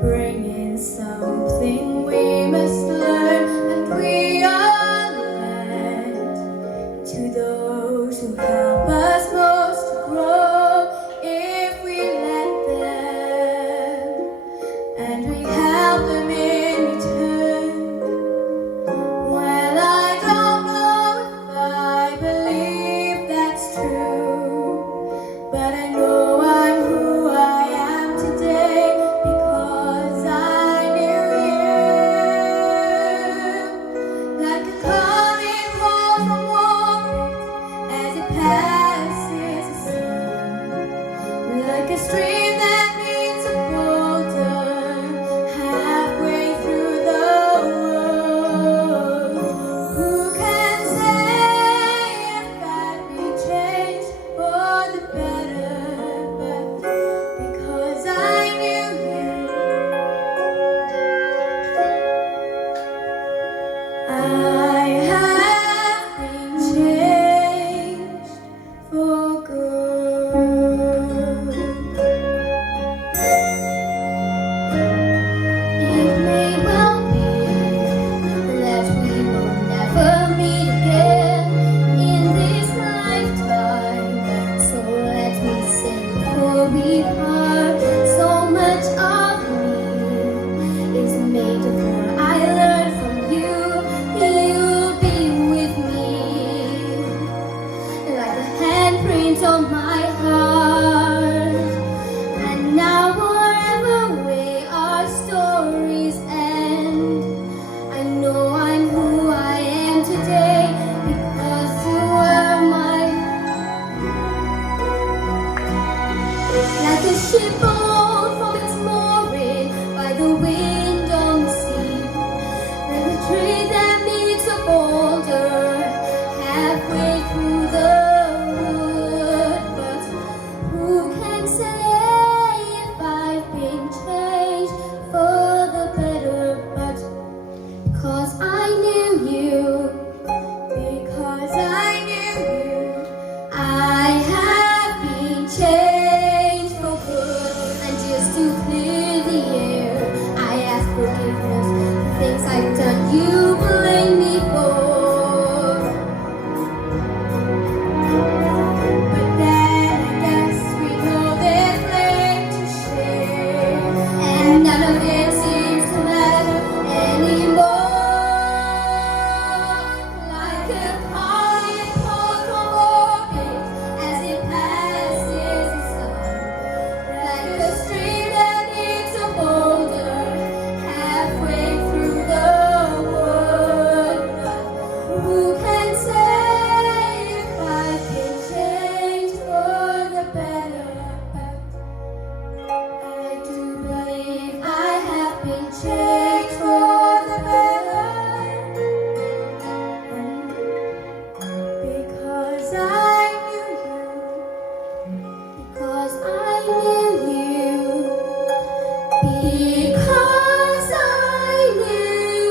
bringing something we must learn, and we are led to those who help us most to grow if we let them, and we help them in return. Well, I don't know if I believe that's true, but I know I'm who I am today because I knew you. Like a coming home from war as it passes the sun, like a stream that meets a boulder halfway through the world. Who can say if I'd be changed for the better? But because I knew you, I have been changed for good. It may well be that we will never meet again in this lifetime, so let me say before we part, so much of me is made of what I learned from you. You'll be with me like a handprint on my heart. And now whatever way our stories end, I know I'm who I am today because you were mine. Like a ship blown from its mooring by the wind on the sea, like a tree that meets a boulder halfway through the wood. But who can say if I've been changed for the better? But because I knew you, because I knew you, I have been changed for good. And just to clear the air, I ask forgiveness for things I've done you blame me for. But then I guess we know there's flame to share, and none of it seems to matter anymore. Like a comet pulled from orbit as it passes the sun, like a stream that meets a boulder halfway through the wood. But who can say if I've been changed for the better? But I do believe I have been changed for the better, because I knew you, because I knew you, because I knew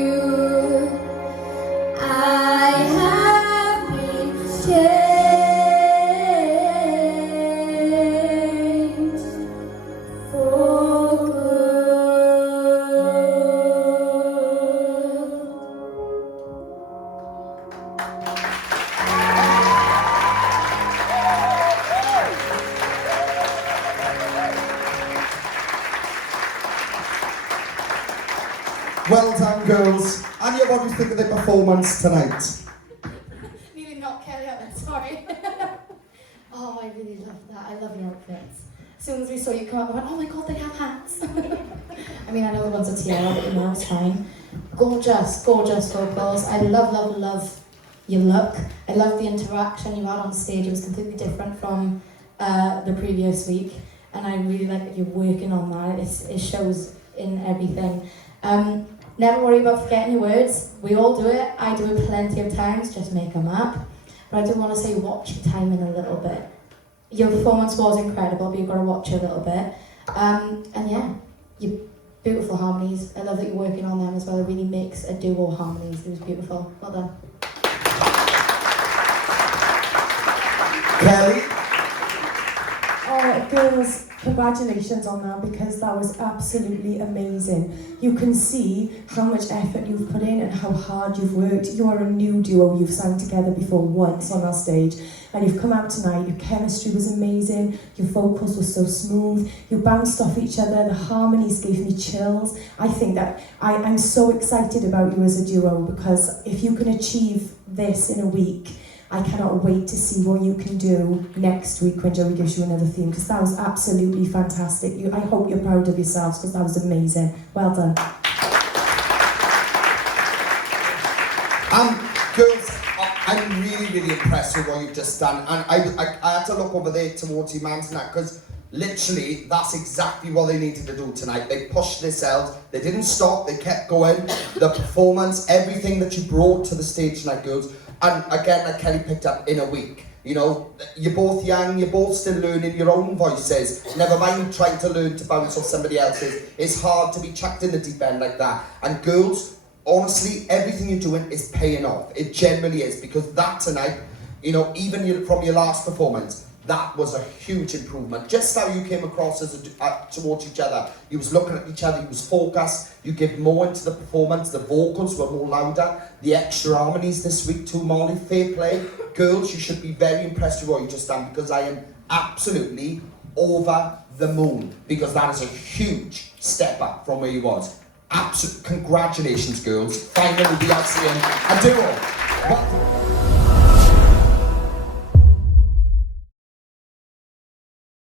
you, I have been changed for Well done, girls. Anya, what do you think of the performance tonight? Nearly knocked Kelly out there, sorry. Oh, I really love that. I love your outfits. As soon as we saw you come up, I went, oh my god, they have hats. I mean, I know the ones are tiara, but you know, it's fine. Gorgeous, gorgeous vocals. I love, love, love your look. I love the interaction you had on stage. It was completely different from the previous week. And I really like that you're working on that. It shows in everything. Never worry about forgetting your words. We all do it. I do it plenty of times, just make them up. But I do want to say watch your timing a little bit. Your performance was incredible, but you've got to watch it a little bit. And yeah, your beautiful harmonies. I love that you're working on them as well. It really makes a duo harmonies. It was beautiful. Well done. Kelly? Oh, girls, congratulations on that, because that was absolutely amazing. You can see how much effort you've put in and how hard you've worked. You are a new duo. You've sang together before once on our stage, and you've come out tonight. Your chemistry was amazing. Your vocals were so smooth. You bounced off each other. The harmonies gave me chills. I think that I'm so excited about you as a duo, because if you can achieve this in a week, I cannot wait to see what you can do next week when Joey gives you another theme, because that was absolutely fantastic. I hope you're proud of yourselves, because that was amazing. Well done. Girls, I'm really impressed with what you've just done, and I had to look over there towards your man tonight, because literally that's exactly what they needed to do tonight. They pushed themselves, they didn't stop, they kept going. The performance, everything that you brought to the stage tonight, girls, and again, like Kelly picked up, in a week. You know, you're both young, you're both still learning your own voices. Never mind trying to learn to bounce off somebody else's. It's hard to be chucked in the deep end like that. And girls, honestly, everything you're doing is paying off. It generally is, because that tonight, you know, even from your last performance, that was a huge improvement. Just how you came across towards each other. You was looking at each other, you was focused, you give more into the performance, the vocals were more louder, the extra harmonies this week too, Molly, fair play. Girls, you should be very impressed with what you just done, because I am absolutely over the moon, because that is a huge step up from where you was. Absolute congratulations, girls. Finally, we are seeing a duo. Well,